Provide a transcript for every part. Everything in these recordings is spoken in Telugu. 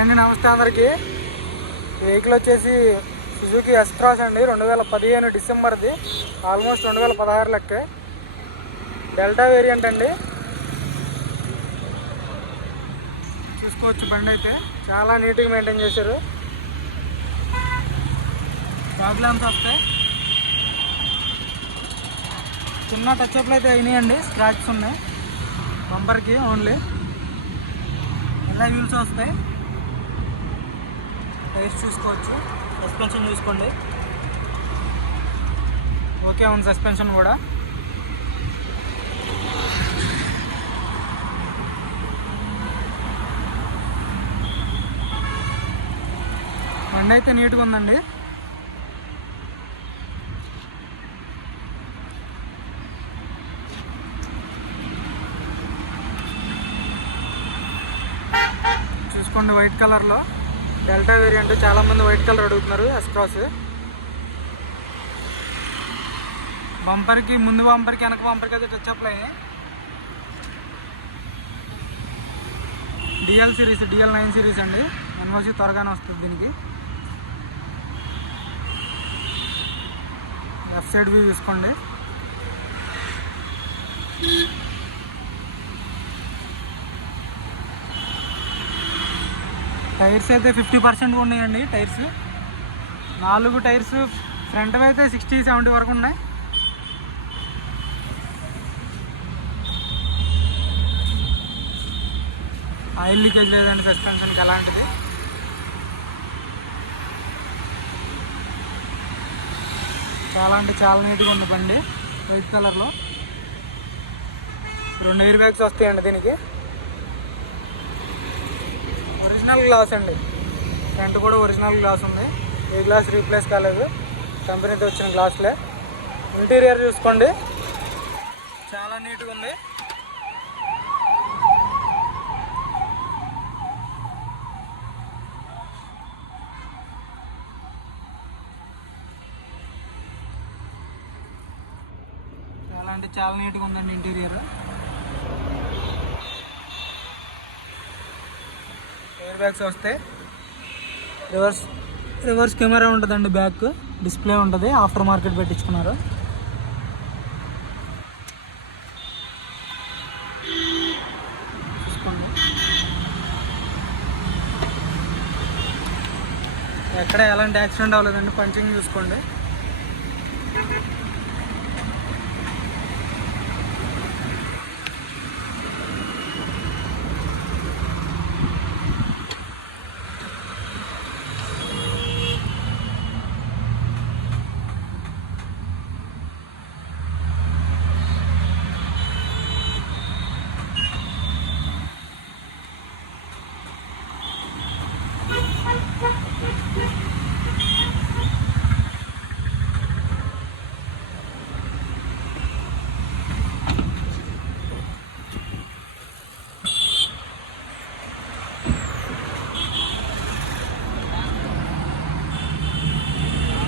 అండి నమస్తే అందరికీ. వెహికల్ వచ్చేసి సుజుకి ఎస్ట్రాస్ అండి రెండు వేల పదిహేను డిసెంబర్ది. ఆల్మోస్ట్ రెండు వేల పదహారు లెక్కే. డెల్టా వేరియంట్ అండి. చూసుకోవచ్చు బండి అయితే. చాలా నీట్గా మెయింటైన్ చేశారు. ప్రాబ్లమ్స్ వస్తాయి? చిన్న టచ్అప్లు అయితే అయినాయండి. స్క్రాచెస్ ఉన్నాయి. బంపర్కి ఓన్లీ ఎలా వ్యూస్ వస్తాయి. టైర్స్ చూసుకోవచ్చు. సస్పెన్షన్ చూసుకోండి. ఓకే ఉంది సస్పెన్షన్ కూడా. బండి అయితే నీట్గా ఉందండి. చూసుకోండి వైట్ కలర్లో. డెల్టా వేరియంట్ చాలా మంది వైట్ కలర్ అడుగుతున్నారు ఎస్ క్రాస్ బంపర్కి ముందు బంపర్కి వెనక బంపర్కి అయితే టచ్ అయినాయి DL series DL nine series అండి. ఎన్ఓసి త్వరగానే వస్తుంది దీనికి. లెఫ్ట్ సైడ్ వ్యూ చూసుకోండి టైర్స్ అయితే ఫిఫ్టీ పర్సెంట్ ఉన్నాయండి టైర్స్. నాలుగు టైర్స్ ఫ్రంట్ అయితే సిక్స్టీ సెవెంటీ వరకు ఉన్నాయి. ఆయిల్ లీకేజ్ లేదండి సస్పెన్షన్కి ఎలాంటిది చాలా అంటే చాలా నీట్గా ఉంది బండి వైట్ కలర్లో. రెండు ఎయిర్ బ్యాగ్స్ వస్తాయండి దీనికి. ఒరిజినల్ గ్లాస్ అండి. ఫ్రంట్ కూడా ఒరిజినల్ గ్లాస్ ఉంది. ఏ గ్లాస్ రీప్లేస్ కాలేదు. కంపెనీతో వచ్చిన గ్లాస్లే. ఇంటీరియర్ చూసుకోండి. చాలా నీట్గా ఉంది. చాలా అంటే చాలా నీట్గా ఉందండి ఇంటీరియర్. బ్యాగ్స్ వస్తే రివర్స్ రివర్స్ కెమెరా ఉంటుందండి బ్యాక్ డిస్ప్లే ఉంటుంది. ఆఫ్టర్ మార్కెట్ పెట్టించుకున్నారు. ఎక్కడ ఎలాంటి యాక్సిడెంట్ అవ్వలేదండి. పంచింగ్ చూసుకోండి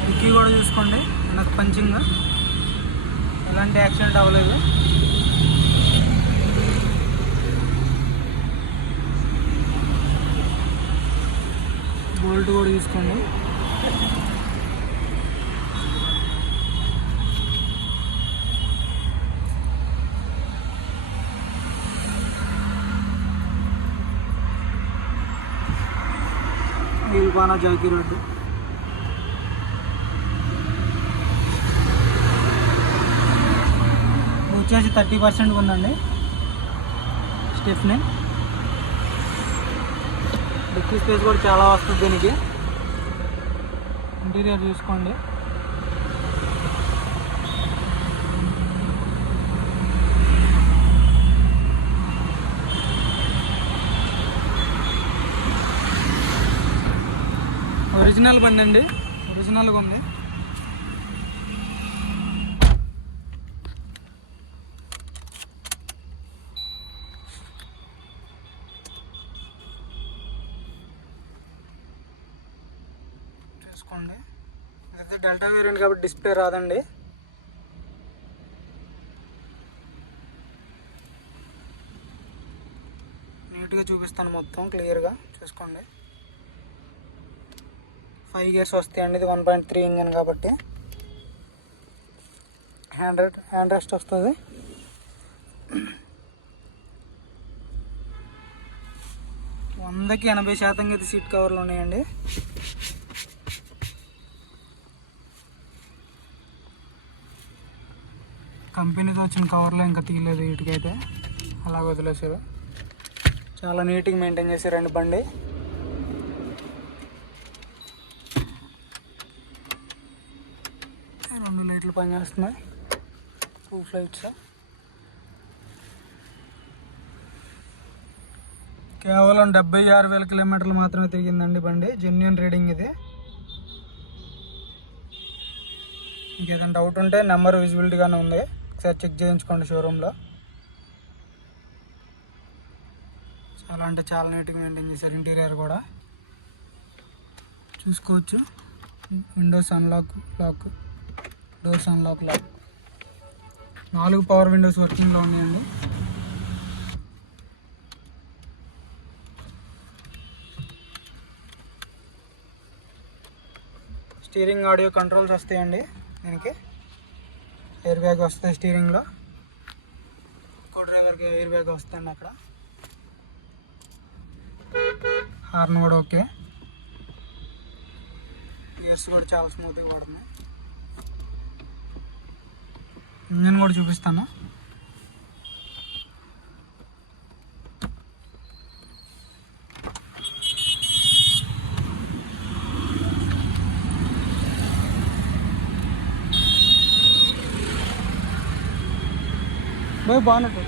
డిక్కీ కూడా చూసుకోండి నాకు పంచింగ్ ఎలాంటి అవ్వలేదు. బోల్ట్ కూడా తీసుకోండి. ఇది బాగా జాకీ రోడ్డు. వచ్చేసి థర్టీ పర్సెంట్ ఉందండి. స్టెఫ్ని డిక్కీ స్పేస్ కూడా చాలా వస్తుంది దీనికి. ఇంటీరియర్ చూసుకోండి. ఒరిజినల్ బండి అండి. ఒరిజినల్గా ఉంది. చూసుకోండి అయితే డెల్టా వేరియంట్ కాబట్టి డిస్ప్లే రాదండి. నీట్గా చూపిస్తాను మొత్తం క్లియర్గా చూసుకోండి. ఫైవ్ గేర్స్ వస్తాయండి ఇది వన్ పాయింట్ త్రీ ఇంజన్ కాబట్టి. హ్యాండ్ రెస్ట్ హ్యాండ్ రెస్ట్ వస్తుంది. వందకి ఎనభై శాతంగా అయితే సీట్ కవర్లు ఉన్నాయండి. కంపెనీతో వచ్చిన కవర్లో ఇంకా తీయలేదు వీటికైతే. అలా వదిలేసారు చాలా నీట్గా మెయింటైన్ చేశారండి బండి. రెండు లైట్లు పనిచేస్తున్నాయి. Two lights. కేవలం డెబ్బై ఆరు వేల కిలోమీటర్లు మాత్రమే తిరిగిందండి బండి. జెన్యున్ రీడింగ్ ఇది. ఇంకేదైనా డౌట్ ఉంటే నెంబర్ విజిబిలిటీగానే ఉంది. ఒకసారి చెక్ చేయించుకోండి షోరూంలో చాలా అంటే చాలా నీట్గా మెయింటైన్ చేశారు ఇంటీరియర్ కూడా. చూసుకోవచ్చు. Windows unlock lock doors unlock lock నాలుగు పవర్ విండోస్ వర్కింగ్లో ఉన్నాయండి. స్టీరింగ్ ఆడియో కంట్రోల్స్ వస్తాయండి దీనికి. ఎయిర్ బ్యాగ్ వస్తాయి స్టీరింగ్లో. కో డ్రైవర్కి ఎయిర్ బ్యాగ్ వస్తుంది అక్కడ. హార్న్ కూడా ఓకే. గేర్స్ కూడా చాలా స్మూత్గా పడుతున్నాయి. ఇంజన్ కూడా చూపిస్తాను. బాయ్ బాగున్నట్టు.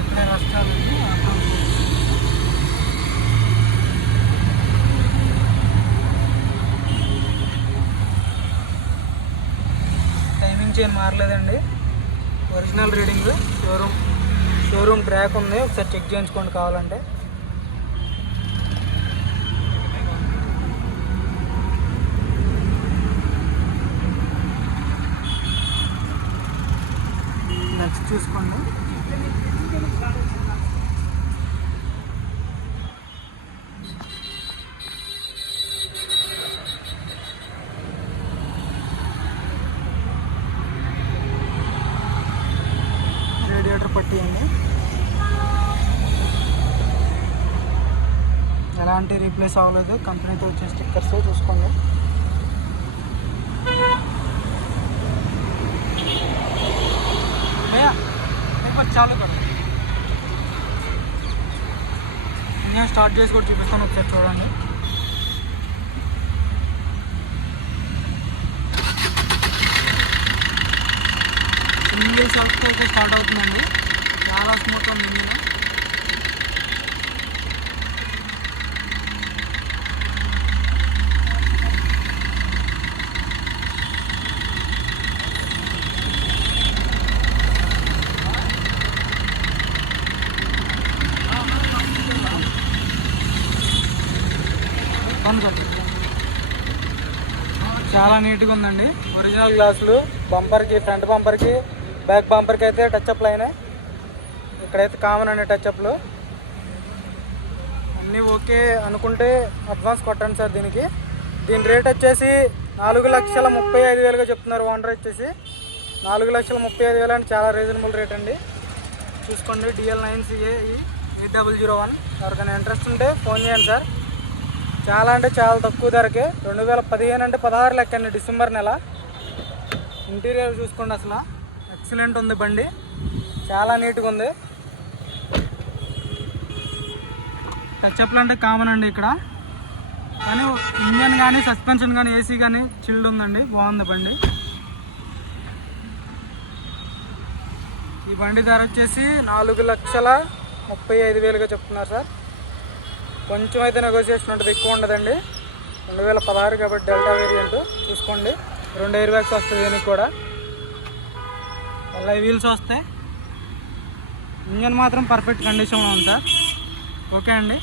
ఎక్కడ timing chain మారలేదండి. Signal reading showroom showroom track ఉంది. ఒకసారి చెక్ చేయించుకోండి కావాలంటే. నెక్స్ట్ చూసుకోండి. రేడియేటర్ ఎలాంటి రీప్లేస్ అవ్వలేదు. కంపెనీతో వచ్చే స్టిక్కర్స్ చూసుకోండి. చాలు కదా. నేను స్టార్ట్ చేసి కూడా చూపిస్తాను ఒకసారి చూడండి. సింగిల్ షాప్తో అయితే స్టార్ట్ అవుతుందండి. చాలా స్మూత్గా ఉంది చాలా నీట్గా ఉందండి. ఒరిజినల్ గ్లాసులు బంపర్కి ఫ్రంట్ బంపర్కి బ్యాక్ బంపర్కి అయితే టచ్ అప్లు అయినాయి ఇక్కడైతే కామన్ అనే టచ్అప్లు అన్నీ ఓకే అనుకుంటే అడ్వాన్స్ కొట్టండి సార్ దీనికి. దీని రేట్ వచ్చేసి నాలుగు లక్షల ముప్పై ఐదు వేలుగా చెప్తున్నారు ఓనర్ వచ్చేసి. నాలుగు లక్షల ముప్పై ఐదు వేలు అంటే చాలా రీజనబుల్ రేట్ అండి. చూసుకోండి DL nine CA eight double zero one ఎవరికైనా ఇంట్రెస్ట్ ఉంటే ఫోన్ చేయండి సార్. చాలా అంటే చాలా తక్కువ ధరకే. రెండు వేల పదిహేను అంటే పదహారు లెక్కండి డిసెంబర్ నెల. ఇంటీరియర్ చూసుకోండి అసలు. ఎక్సలెంట్ ఉంది బండి. చాలా నీట్గా ఉంది. టచ్అప్లు అంటే కామన్ అండి ఇక్కడ. కానీ ఇంజన్ కానీ సస్పెన్షన్ కానీ ఏసీ కానీ చిల్డ్ ఉందండి. బాగుంది బండి. ఈ బండి ధర వచ్చేసి నాలుగు లక్షల ముప్పై ఐదు వేలుగా చెప్తున్నారు సార్. కొంచెం అయితే నెగోసియేషన్ ఉంటుంది ఎక్కువ ఉండదండి. రెండు వేల పదహారు కాబట్టి డెల్టా వేరియంట్ చూసుకోండి. రెండు ఎయిర్ బ్యాగ్స్ వస్తుంది దీనికి కూడా. మళ్ళీ వీల్స్ వస్తాయి. ఇంజన్ మాత్రం పర్ఫెక్ట్ కండిషన్లో ఉంది సార్ ఓకే అండి.